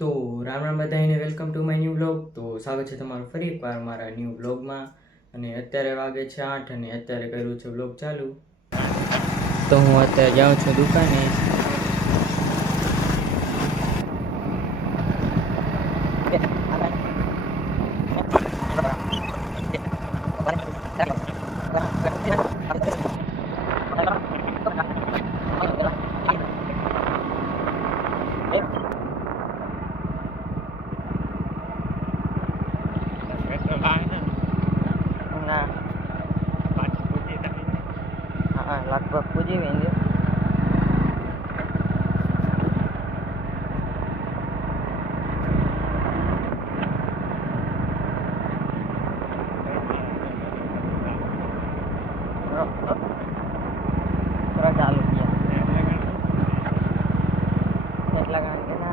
તો રામ રામ બધાને welcome to my new blog. તો સ્વાગત છે તમારું ફરી એકવાર મારા ન્યૂ બ્લોગમાં. અને અત્યારે વાગે છે 8 અને અત્યારે કર્યું છે બ્લોગ ચાલુ. તો હું અત્યારે જાઉં છું દુકાને. लगभग पूजी वेंगे थोड़ा चालू किया लगा के ना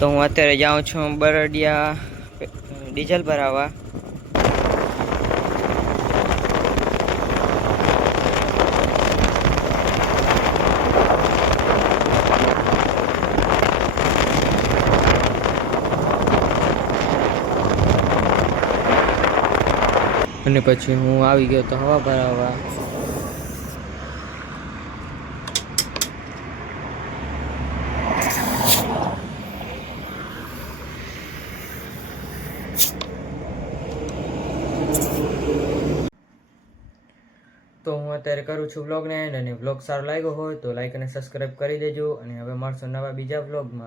तो हूँ अत्यारे जाऊँ छूँ बरडिया डीजल भरावा. અને પછી હું આવી ગયો તો હવા ભરાવા. તો હું અત્યારે કરું છું વ્લોગને એન્ડ, અને વ્લોગ સારો લાગ્યો હોય તો લાઈક અને સબસ્ક્રાઈબ કરી દેજો. અને હવે મળશું નવા બીજા વ્લોગમાં.